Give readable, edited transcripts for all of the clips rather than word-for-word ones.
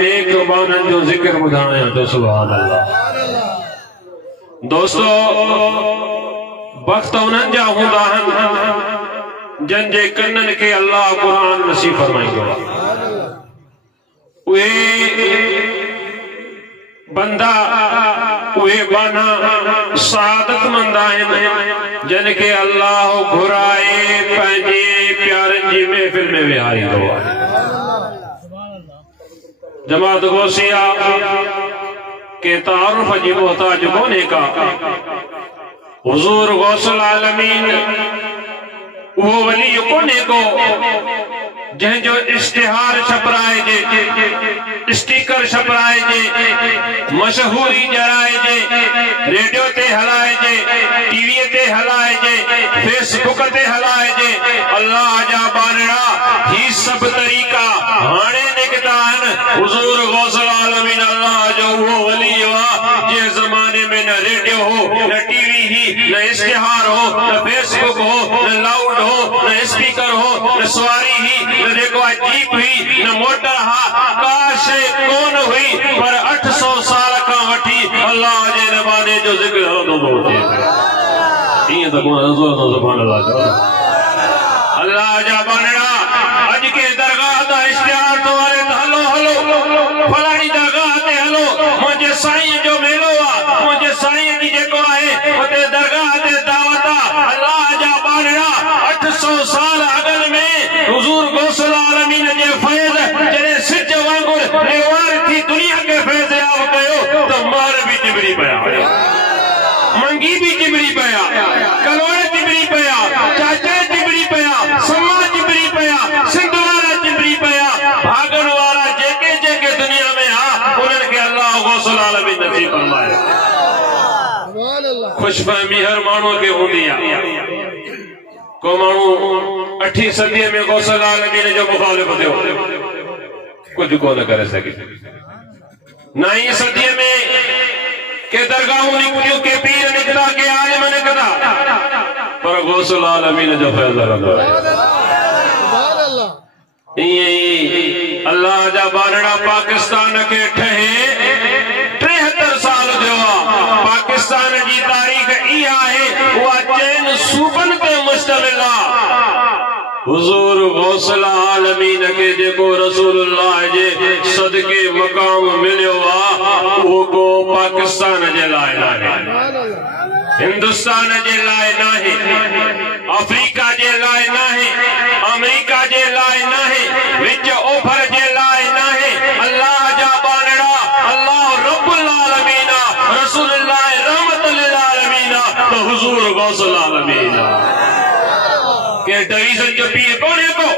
नेक बानन जो जिक्र बुधाया तो सुभान अल्लाह। दोस्तों वक्त उन्हनि जा हूंदा आहिनि जन जे कननि के अल्लाह कुरान नसीब फरमाईंदो आहे। उहे बंदा उहे बाना सादतमंद आहिनि जन के अल्लाह घुराए पंहिंजे प्यारनि जी महफ़िल में विहारींदो आहे। जमात गौसिया के तारुफ जी मोहताज कोन्हे का। हुजूर गौसल आलमीन वो वली कोन्हे को जंहिंजो इश्तिहार छपराए जे, स्टिकर छपराए जे, मशहूरी जराए जे, रेडियो ते हलाए जे, टीवी ते हलाए जे, फेसबुक ते हलाए जे। अल्लाह जा बानड़ा ही सब तरीका हाणे निकता आहिनि। हुजूर गौसल आलमीन अल्लाह जो वो वली हुआ जे ज़माने में न रेडियो हो, न टीवी ही, न इश्तिहार हो, न फेसबुक हो, न लाउड हो, न स्पीकर हो, न सवारी ही, न जीप हुई, न मोटर हा, का शइ कोन हुई। पर 800 साल खां वठी अल्लाह जे ज़माने जो ज़िक्र हलंदो थो अचे। ईअं त कोन हज़रत सुभान अल्लाह चओ। अल्लाह जा बानड़ा अॼु के दरगाह ता इश्तिहार तो हले त हलो हलो फलाणी दरगाह ते हलो, मुंहिंजे साईं जो मेलो आहे, मुंहिंजे साईं जी जेको आहे उते दरगाह ते दावत आहे। अल्लाह जा बानड़ा 800 साल अगल में हुजूर गौसल आलमीन जे फैज़ जॾहिं सिज वांगुरु नेवार थी दुनिया के फैज़ याब कयो त मार भी चिबड़ी पिया, मंगी भी चिबड़ी पिया, कलोड़ चिबड़ी पिया, चाचा चिबड़ी पिया, सम्मा चिबड़ी पिया, सिंध वारा चिबड़ी पिया। भागण वारा जेके जेके दुनिया में हा उन्हनि खे अल्लाह गौसल आलमीन नसीब फरमाए। खुशफहमी हर माण्हू खे हूंदी आहे। को माण्हू 8वीं सदी में गौसल आलमीन जो मुखालिफ थियो, कुछ कोन करे सके। 9वीं सदी में के दरगाहों निकलियो, के पीर निकला, के आलिम निकला, पर गौसल आलमीन जो फैज़ रहंदो आहे। अल्लाह जा बानड़ा पाकिस्तान के ठहे 73 साल थियो। पाकिस्तान जी तारीख़ इहा आहे, उहा चइनि सूबनि ते मुश्तमिल आहे। हुजूर गौसल आलमीन के जेको रसूलुल्लाह जे सदके मकाम मिलियो आहे उहो को पाकिस्तान जे लाइ नाहे, हिंदुस्तान जे लाइ नाहे, अफ्रीका जे लाइ नाहे, अमेरिका जे लाइ नाहे, विच ओभर जे लाइ नाहे। अल्लाह जा बानड़ा अल्लाह रब्बुल आलमीन रसूलुल्लाह रहमत लिल आलमीन तो हुजूर गौसल आलमीन के डिवीजन जो पीर कोने को,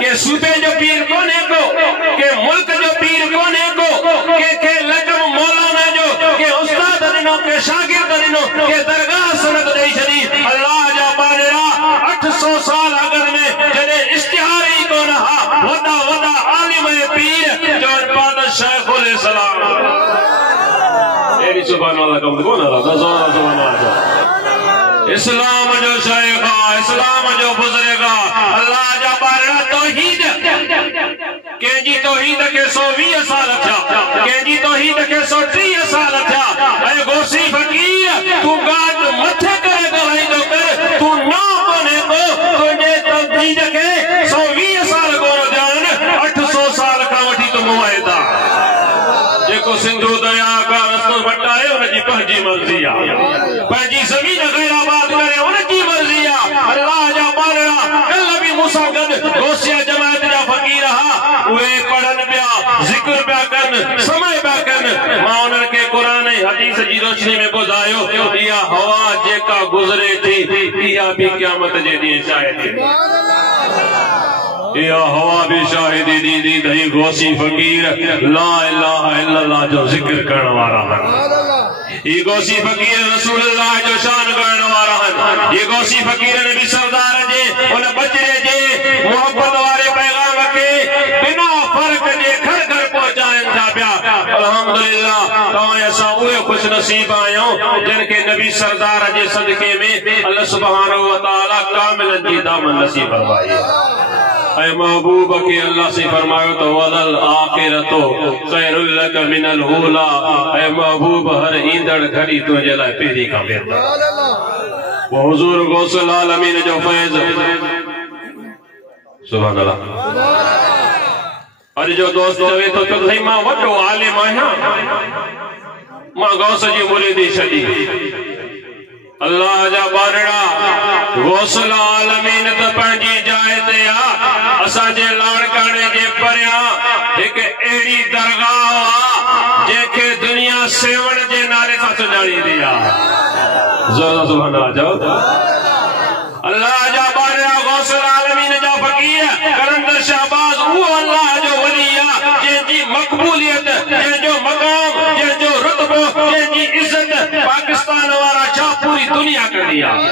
के सूबे जो पीर कोने को, के मुल्क जो पीर कोने को, के लकब मौलाना जो, के उस्ताद दिनो, के शागिर्द दिनो, के दरगाह सनद दे छड़ी। अल्लाह जा बानड़ा 800 साल अगल में जॾहिं इश्तिहार ही कोन हा, वॾा वॾा आलिम पीर जो पाद शेखुल इस्लाम एड़ी सुभान अल्लाह कम कोन हला सुभान अल्लाह। इस्लाम जो शेख, इस्लाम जो बुजुर्ग, अल्लाह जा बानड़ा तौहीद कंहिंजी तौहीद के 120 साल थिया, कंहिंजी तौहीद के 130 साल थिया। ऐं गौसी फ़कीर तूं गाद मथे करे ॻाल्हाईंदो कर, तूं नओ कोन्हे को, तुंहिंजे तौहीद के 120 साल कोन थिया आहिनि, 800 साल खां वठी तूं मुआहिदा। जेको सिंधु दरिया खां रस्तो वटाए उनजी पंहिंजी मर्ज़ी आहे, पंहिंजी ज़मीन ग़ैर आबाद करे उनजी मर्ज़ी आहे। अल्लाह जा बानड़ा कल भी मूंसां गॾु गौसिया जमात जा फ़कीर हा, उहे पढ़नि पिया, ज़िक्र पिया कनि, समय पिया कनि। मां उन्हनि खे क़ुरान ऐं हदीस जी रोशनी में ॿुधायो, इहा हवा जेका गुज़रे थी इहा भी क़यामत जे ॾींहुं शाहिदी, इहा हवा भी शाहिदी ॾींदी त ही गौसी फ़कीर ला इलाहा इल्लल्लाह जो ज़िक्र करण वारा आहिनि। ये गौसी फकीर रसूलुल्लाह जो शान करण वारा आहिनि। ये गौसी फकीर नबी सरदार जे उन बचड़े जे मोहब्बत वारे पैगाम के बिना फर्क जे घर घर पहुंचाइन था पिया। अल्हम्दुलिल्लाह तव्हां असां उहे खुश नसीब आहियूं जिन के नबी सरदार जे सदके में अल्लाह सुब्हानहू व तआला कामिलन जी दामन नसीब फरमाई। ऐ महबूब के अल्लाह से फरमायो तो वलल आखिरतो खैरुल लक मिनल ऊला। ऐ महबूब हर ईंदड़ घड़ी तुझे लाइ पहिरीं खां बहितर। वो हुजूर गौसल आलमीन जो फैज़ सुभान अल्लाह। अरे जो दोस्त चवे तो भाई मां वॾो आलिम आहियां, मां गौस जी मुरीदी छॾी। अल्लाह जा बारड़ा गौसल आलमीन त पंहिंजी जाइ ते आ। असांजे लाड़काणे जे परियां हिकु अहिड़ी दरगाह आ जंहिंखे दुनिया सेवण जे नाले सां सुञाणींदी आहे। ज़ोर सुभान अल्लाह चओ। अल्लाह जा बारड़ा गौसल आलमीन जा फ़कीर कलंदर शहबाज उहो अल्लाह जो वली आहे जंहिंजी मक़बूलियत, जंहिंजो मक़ाम, जंहिंजो रुतबो, जंहिंजी इज़त पाकिस्तान वारा छा पूरी दुनिया कंदी आहे।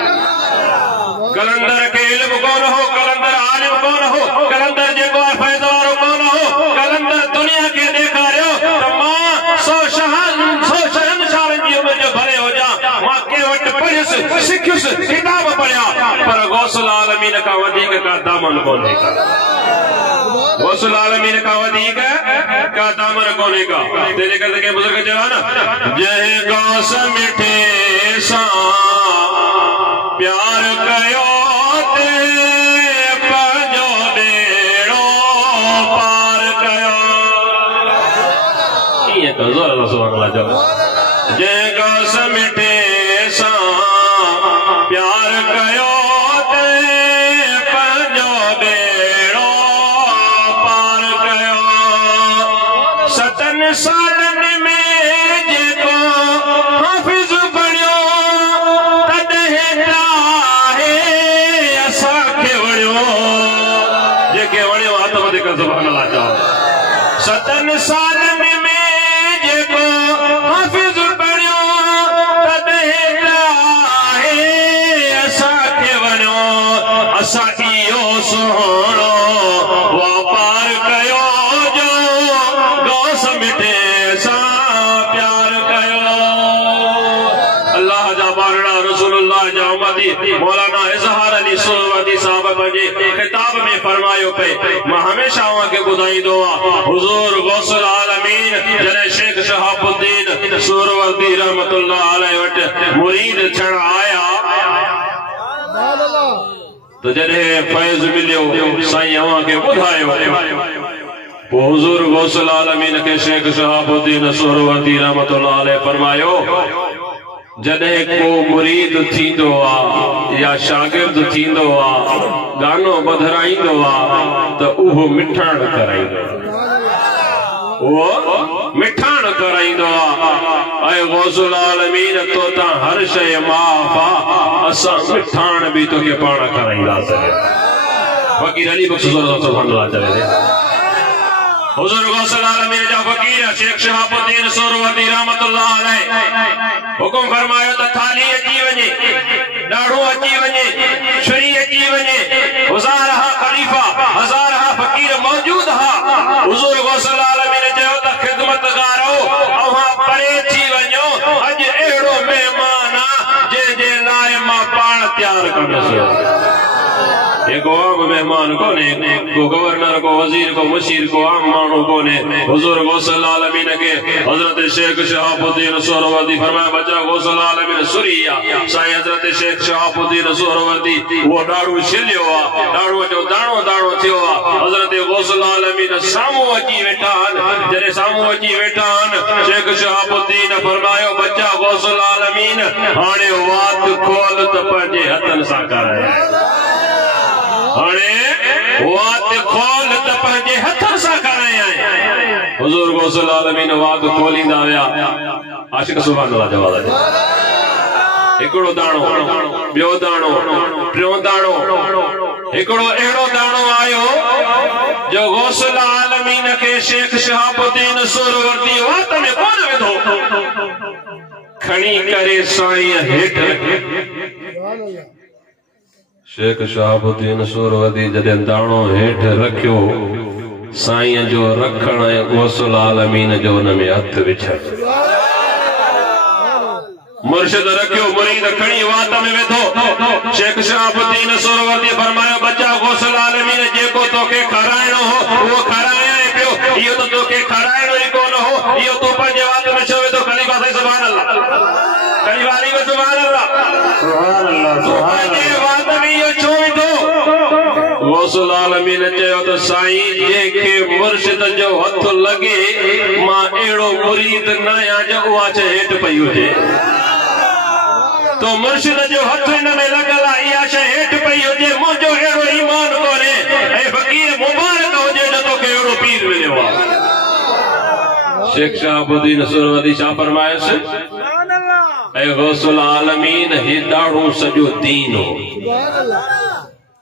कलंदर के इल्म कोन हो, कलंदर आलिम कोन हो, कलंदर जेको फैज़ वारो कोन हो। कलंदर दुनिया के ॾेखारियो त मां 100 शहंशाहनि जी उमिरि जो भले हुजां, मां के वटि पढ़ियुसि सिखियुसि किताब पढ़िया, पर गौसल आलमीन का वधीक का दामन कोन्हे का। गौसल आलमीन का वधीक का दामन कोन्हे का। तेरे करे के बुजुर्ग चयो न, जंहिं गौस मिठे सां प्यार कयो ते पंहिंजो बेड़ो पार कयो। ईअं त ज़ोर सुभान अल्लाह चओ। जंहिं गौस मिठे सां प्यार कयो ते पंहिंजो बेड़ो पार कयो। 7 सालनि में जेको हाफ़िज़ बणियो तॾहिं आहे असांखे वणियो। जेके वणियो हथ वधीक सुभान अल्लाह चओ। 7 सालनि में जेको हाफ़िज़ बणियो तॾहिं आहे असांखे वणियो। असां इहो सुहिणो वापार कयो जो गौस मिठे सां प्यार कयो। अल्लाह जा बारड़ा रसूलुल्लाह जा उम्मती मौलाना इज़हार अली सुरवती साहब पंहिंजे किताब में फरमायो पे, मां हमेशा उनखे ॿुधाईंदो आहियां, हुज़ूर गौसल आलमीन जॾहिं शेख शहाबुद्दीन सुरवती रहमतुल्लाह अलैहि वटि मुरीद थियण आया तो जॾहिं फैज़ मिलियो साईं अव्हांखे ॿुधायो। पोइ हुज़ूर गौसल आलमीन के शेख शहाबुद्दीन सुरवती रहमतुल्लाह अलैहि फरमायो, जॾहिं को मुरीद थींदो आहे या शागिर्द थींदो आहे, गानो ॿधाईंदो आहे त उहो मिठाण कराईंदो आहे, उहो मिठाण कराईंदो आहे। ऐं गौसल आलमीन तो तां हर शइ माफ़ आहे, असां मिठाण बि तोखे पाण कराईंदासीं। फ़कीर अली बख़्श सुभान अल्लाह चवे। हुज़ूर गौसल आलमीन जा फ़कीर शेख शहाबुद्दीन सुरवती रहमतुल्लाह अलैहि हुकुम फरमायो त थाली अची वञे, ॾाढ़ो अची वञे, छुरी अची वञे। हज़ारहा खलीफ़ा, हज़ारहा फ़कीर मौजूद हा। हुज़ूर गौसल आलमीन चयो त ख़िदमतगारो अव्हां परे थी वञो, अॼु अहिड़ो महिमान आ जंहिंजे लाइ मां पाण तयार कंदुसि। को आम मेहमान कोने, को गवर्नर, को वजीर, को मुशीर, को आम मानू कोने। हुजूर गौसल आलमीन के हजरत शेख शहाबुद्दीन सुहरवर्दी फरमाया, बचा गौसल आलमीन सुरिया साईं हजरत शेख शहाबुद्दीन सुहरवर्दी वो डाड़ू छिलियो आ, डाड़ू जो दाणो दाणो थियो आ। हजरत गौसल आलमीन सामू अची वेठा आहिनि। जॾहिं सामू अची वेठा आहिनि, शेख शहाबुद्दीन फरमायो, बचा गौसल आलमीन हाणे वात खोल त पंहिंजे हथनि सां कराए। हाणे वात खोल त पंहिंजे हथनि सां कराए। हुजूर गौसल आलमीन वात खोलींदा विया। आशिक सुभान अल्लाह जवाब दे। हिकिड़ो दाणो, ॿियो दाणो, टियों दाणो, हिकिड़ो अहिड़ो दाणो आयो जो गौसल आलमीन के शेख शहाबुद्दीन सुहरवर्दी वात में कोन विधो, खणी करे साईं हेठि। शेख शहाबुद्दीन सुहरवर्दी जॾहिं दाणो हेठि रखियो, साईं जो रखण ऐं गौसल आलमीन जो हुन में हथ विछण। मुर्शिद रखियो मुरीद खणी वात में वेठो। शेख शहाबुद्दीन सुहरावर्दी फरमायो बच्चा गौसल आलमीन जेको तोखे खाराइणो हो वो खाराया है पियो, इहो तो तोखे खाराइणो ही कोन हो, इहो तू पंहिंजे वात में छो वेठो। खलीफा साईं सुभान अल्लाह, खलीफा अली में सुभान अल्लाह, सुभान अल्लाह, सुभान अल्लाह। वात में इहो छो वेठो। गौसल आलमीन चयो त साईं जेके मुर्शिद जो हथ लगे मां एड़ो मुरीद न आहियां जो उहा हेठ पई हुजे। तो मुर्शिद जो हथ इन में लगल आहे, इहा शइ हेठि पई हुजे, मुंहिंजो अहिड़ो ईमान कोन्हे ऐं फ़क़ीर मुबारक हुजे जो तोखे अहिड़ो पीर मिलियो आहे। शेख शहाबुद्दीन सुहरावर्दी छा फरमायसि, ऐं गौसुल आलमीन हे ॾाढो सॼो दीन हो,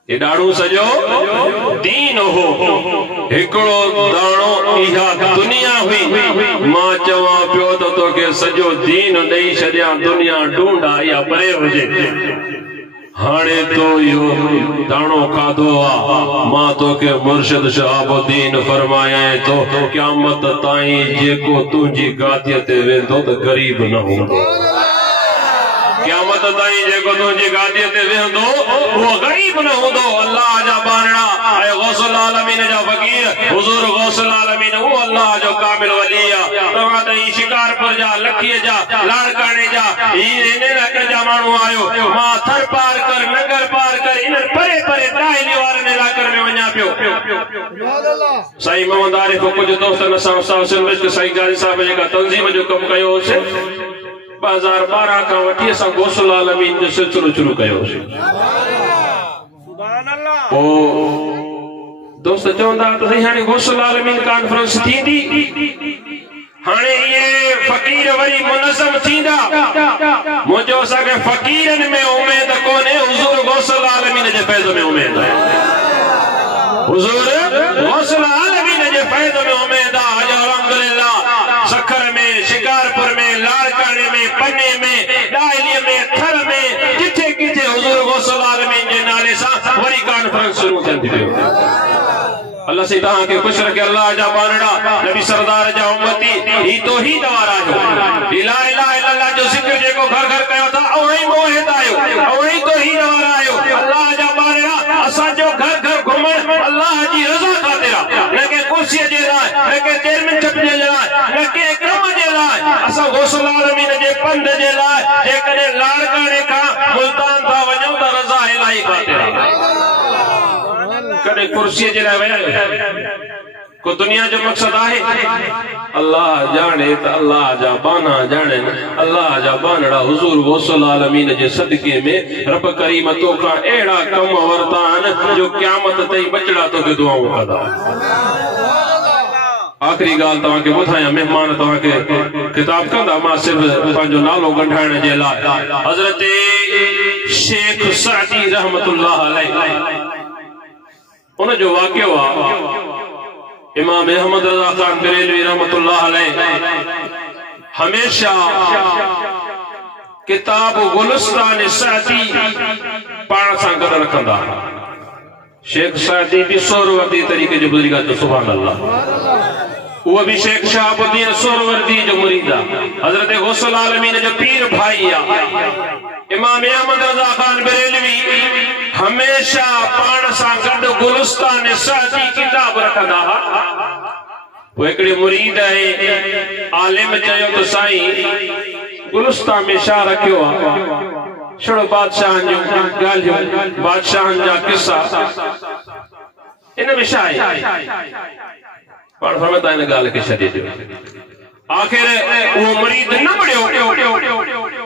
हे ॾाढो सॼो दीन हो। हिकिड़ो दाणो इहा दुनिया हुई, मां चवां पियो त तोखे सॼो दीन ॾेई छॾियां, दुनिया ढूंढा इहा परे हुजे। हाणे तो इहो दाणो खाधो आहे, मां तोखे मुर्शिद शहाबुद्दीन फरमाया तो क़यामत ताईं जेको तुंहिंजी गादीअ ते वेंदो त ग़रीब न हूंदो। क़यामत ताईं जेको तुंहिंजी गादीअ ते वेंदो उहो ग़रीब न हूंदो। अल्लाह जा बारणा ऐं गौसल आलमीन जा फ़क़ीर हुज़ूर गौसल आलमीन उहो अल्लाह जो कामिल वली आहे। तव्हां त ही शिकारपुर जा लखीअ जा लाड़काणे जा इन इलाइक़े जा माण्हू आहियो। मां थर पार कर नगर पार कर इन परे परे दाहिली वारनि इलाइक़नि में वञा पियो। साईं मोहम्मद आरिफ कुझु दोस्तनि सां साईं गाज़ी साहिब जेका तंज़ीम जो कमु कयो होसीं 2012 खां वठी असां गौसल आलमीन जो सिलसिलो शुरू कयोसीं। दोस्त चवंदा त साईं हाणे गौसल आलमीन कॉन्फ्रेंस थींदी, हाणे ये फ़क़ीर वरी मुनज़्ज़म थींदा। मुंहिंजो असांखे फ़क़ीरनि में उमेद कोन्हे, हुज़ूर गौसल आलमीन जे फैज़ में उमेद आहे। हुज़ूर गौसल आलमीन जे फैज़ में उमेद आहे। अल्हम्दुलिल्लाह सखर में, शिकारपुर में, लाड़काणे में, पन्ने में, डायलीअ में, थर में, किथे किथे हुज़ूर गौसल आलमीन जे नाले सां वरी कॉन्फ्रेंस शुरू थींदी पियो। अल्लाह से तहां के खुश रखे। अल्लाह जा बानड़ा नबी सरदार जा उम्मती ही तो ही दवारा है। ला इलाहा इल्लल्लाह जो जिक्र जेको घर घर कयो था ओही मोहित आयो, ओही तो ही दवारा आयो। अल्लाह जा बानड़ा असा जो घर घर घुमण अल्लाह जी रज़ा खातिर, न के कुर्सी जे लाइ, न के चेयरमैन छप जे लाइ, न के कम जे लाइ, असा गौसल आलमीन जे पंध जे लाइ जे कने लाड़काणे का मुल्तान था वञो त रज़ा इलाही खातिर, कदे कुर्सी जे लाइ वया को दुनिया जो मकसद आहे। अल्लाह जाने त अल्लाह जा बाना जाने। अल्लाह जा बानड़ा हुजूर गौसल आलमीन जे सदके में रब करीम तो का एड़ा कम वरदान जो क़यामत ताईं बचड़ा तो के दुआऊं कदा। आखिरी गाल तवा के बुधाया, मेहमान तवा के किताब कंदा, मां सिर्फ पांजो नालो गंढाइण जे लाइ हजरत शेख सादी रहमतुल्लाह अलैहि उन जो वाक़ियो आहे। इमाम अहमद रज़ा खान बरेलवी रहमतुल्लाह अलैहि हमेशा किताब गुलिस्तान सादी पाण सां गॾु रखंदा। शेख सादी भी सुहरावर्दी तरीक़े जो बुज़ुर्ग आहे, सुभान अल्लाह। वो भी शेख शहाबुद्दीन सुहरावर्दी जो मुरीद आहे, हज़रत गौसल आलमीन जो पीर भाई आहे। इमाम अहमद रज़ा खान बरेलवी हमेशा पाण सां गॾु गुलिस्तान सादी किताब रखंदा हुआ। वो हिकिड़े मुरीद ऐं आलिम चयो त साईं गुलिस्तान में छा रखियो आहे? छड़ो बादशाहनि जूं ॻाल्हियूं, बादशाहनि जा किस्सा, इन में छा आहे? पाण फरमाईंदा इन ॻाल्हि खे छॾे ॾियो। आखिर वो मुरीद न पढ़ियो,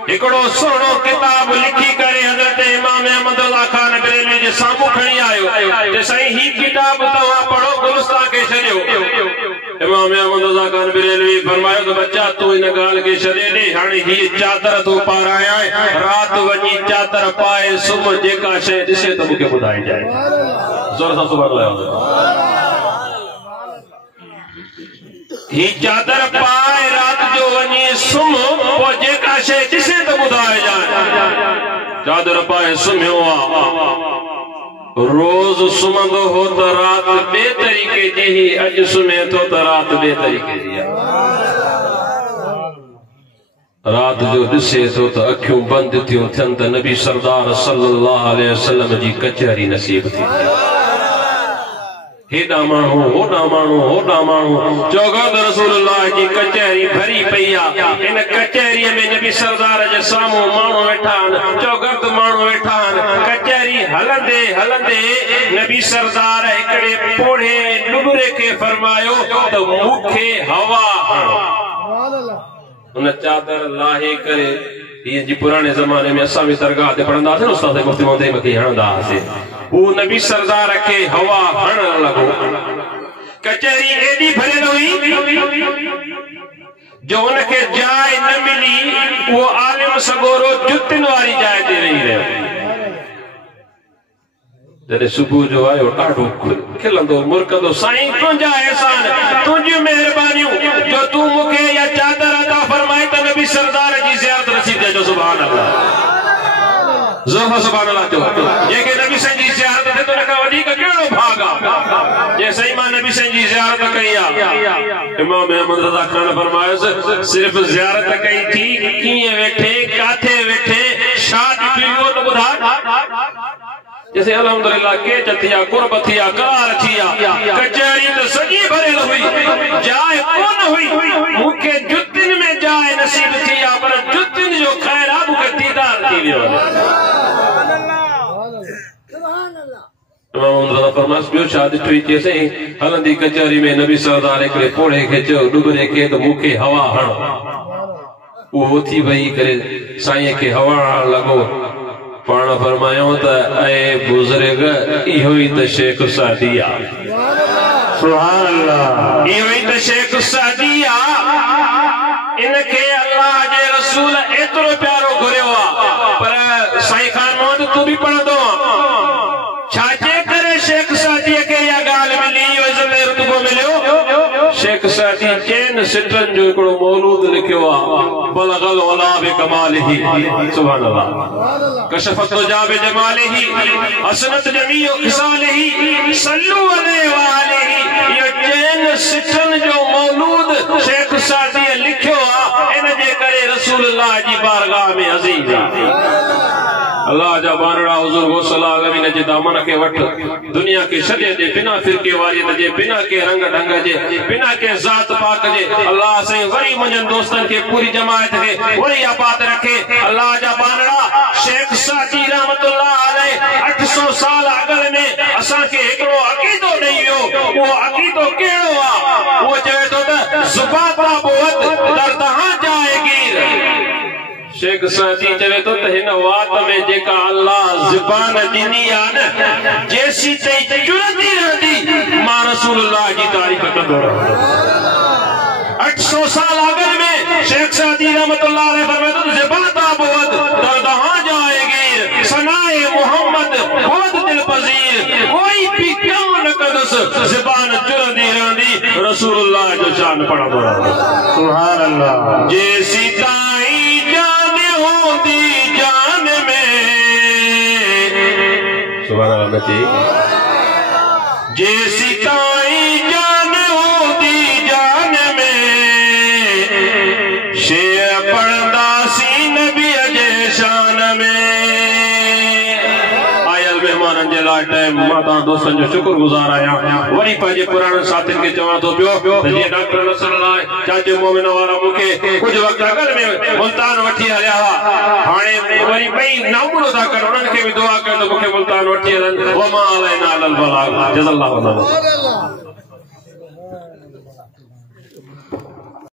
हिकिड़ो सुहिणो किताब लिखी करे हज़रत इमाम अहमद रज़ा खान बरेलवी जे साम्हूं खणी आयो ते साईं ही किताब तव्हां पढ़ो, गुलिस्तान खे छॾियो। इमाम अहमद रज़ा खान बरेलवी फरमायो त बच्चा तूं इन ॻाल्हि खे छॾे ॾे, हाणे ही चादर तूं पाराया, राति वञी चादर पाए सुम्ह, जेका शइ ॾिसे त मूंखे ॿुधाइजांइ। ज़ोर सां सुभाणे लाइ ही चादर पाए रात जो वञी सुम्ह, पोइ जेका शइ ॾिसे त ॿुधाइजांइ। चादर पाए सुम्हियो आहे, रोज़ सुम्हंदो हो त रात ॿिए तरीक़े जी ही, अॼु सुम्हे थो त रात ॿिए तरीक़े जी आहे। रात जो दिसे तो अखियों बंद थियूं थियन त नबी सरदार सल्लल्लाहु अलैहि वसल्लम जी कचहरी नसीब थी। हेॾा माण्हू होॾा माण्हू होॾा माण्हू चौगद रसूलुल्लाह जी कचहरी भरी पई आहे। इन कचहरीअ में नबी सरदार जे साम्हूं माण्हू वेठा आहिनि, चौगद माण्हू वेठा आहिनि। कचहरी हलंदे हलंदे नबी सरदार हिकिड़े पोढ़े लुबरे खे फरमायो त मूंखे हवा उन चादर लाहे करे ये जी पुराने जमाने में असां भी दरगाह ते पढ़ंदा थे उस्ताद मुफ्ती मोहम्मद मकी हणंदा से वो नबी सरदार के हवा हणन लगो। कचहरी एडी भरियल हुई जो उनके जाय न मिली। वो आलिम सगोरो जुतिन वाली जाय ते रही रहे। जॾहिं सुबुह जो आयो ॾाढो खिलंदो मुरकंदो, साईं तुंहिंजा एहसान तुंहिंजियूं महिरबानियूं जो तूं मूंखे या चादर अता फरमाई त नबी सरदार जी ज़ियारत नसीब थे। जो सुभान अल्लाह ज़ोर सुभान अल्लाह चओ। जेके नबी साईं जी ज़ियारत थे तो उनखां वधीक कहिड़ो भाग आहे। जे साईं मां नबी साईं जी ज़ियारत कई आहे। इमाम अहमद रज़ा खान फरमायो सिर्फ ज़ियारत कई थी, कीअं वेठे काथे वेठे छा ॾिठो त ॿुधा। जैसे अल्हम्दुलिल्लाह के जतिया कुर्ब थिया करार थिया। कचहरी तो सजी भरियल हुई, जाय कोन हुई। मूंखे जुतिन में जाय नसीब थिया, पर जुतिन जो खैर आ मूंखे दीदार थी वियो। ॿियो छा ॾिठो चइसई हलंदी कचहरी में नबी सरदार हिकिड़े पोढ़े खे चयो डुबरे खे त मूंखे हवा हण। उहो थी वही करे साईं खे हवा हणण लॻो। पाण फरमायो त ऐ बुज़ुर्ग इहो ई त शेख सादी आहे। सुभान अल्लाह। इहो ई त शेख सादी आहे। इनखे अल्लाह जे रसूल एतिरो प्यारो घुरियो आहे। पर साईं खान मोहम्मद तू बि पढ़ंदो छा जे करे शेख सादी खे इहा ॻाल्हि मिली, इहो इज़त रुतबो मिलियो। शेख सादी चइनि सिटनि जो हिकिड़ो मौलूद लिखियो आहे, बलगल वला बिकमालिही। सुभान अल्लाह। कशफत रुजा बिजमालिही हसनत जमीउ खिसालिही सल्लू अलैहि व आलिही। ये चइनि सिटनि जो मौलूद शेख सादी लिखियो आहे। इन जे करे रसूलुल्लाह जी बारगाह में अज़ीज़ आहे। अल्लाह जा बानड़ा हुजूर गौसल आलमीन जे दामन के वठ, दुनिया के छॾे दे, बिना फिरके वारियत जे, बिना के रंग ढंग जे, बिना के ज़ात पाक जे। अल्लाह से वरी मुंहिंजनि दोस्तनि के पूरी जमायत के वरी आबाद रखे। अल्लाह जा बानड़ा शेख सादी रहमतुल्लाह अलैह 800 साल अगल में असां के हिकिड़ो अक़ीदो ॾेई वियो। वो अक़ीदो कहिड़ो आहे? वो चवे थो त ज़ुबान ताबुत दरदहां जाएगीर। शेख सादी चवे तो हिन वात में जेका अल्लाह ज़ुबान ॾिनी आहे न, जेसी ताईं जुरंदी रहंदी मां रसूलुल्लाह जी तारीफ़ कंदो रहंदुमि। 800 साल अगल में शेख सादी रहमतुल्लाह अलैह फरमाए तो ज़ुबान ताबुत दरदहां जाएगी, सनाए मोहम्मद बहुत दिल पजीर, कोई भी कम न कदस ज़ुबान जुरंदी रहंदी, रसूलुल्लाह जो शान पढ़ंदो रहंदो। सुभान अल्लाह। जेसी ताईं जान में सुभान अल्लाह जैसी ताई जान होती जान में, शेर पढ़दा सी नबी अजे शान में। आयल मेहमाननि जे लाइ टाइम मां तव्हां दोस्तनि जो शुक्रगुज़ार आहियां। वरी पंहिंजे पुराणे साथियुनि खे चवां थो पियो त जीअं डॉक्टर नसरुल्लाह चाचे मोमिन वारा मूंखे कुझु वक़्तु अॻु में मुल्तान वठी हलिया हुआ, हाणे वरी ॿई नामुनो था कनि, उन्हनि खे बि दुआ कयो त मूंखे मुल्तान वठी हलनि। वमा अलैना इल्लल बलाग। जज़ाल्लाहु खैरन।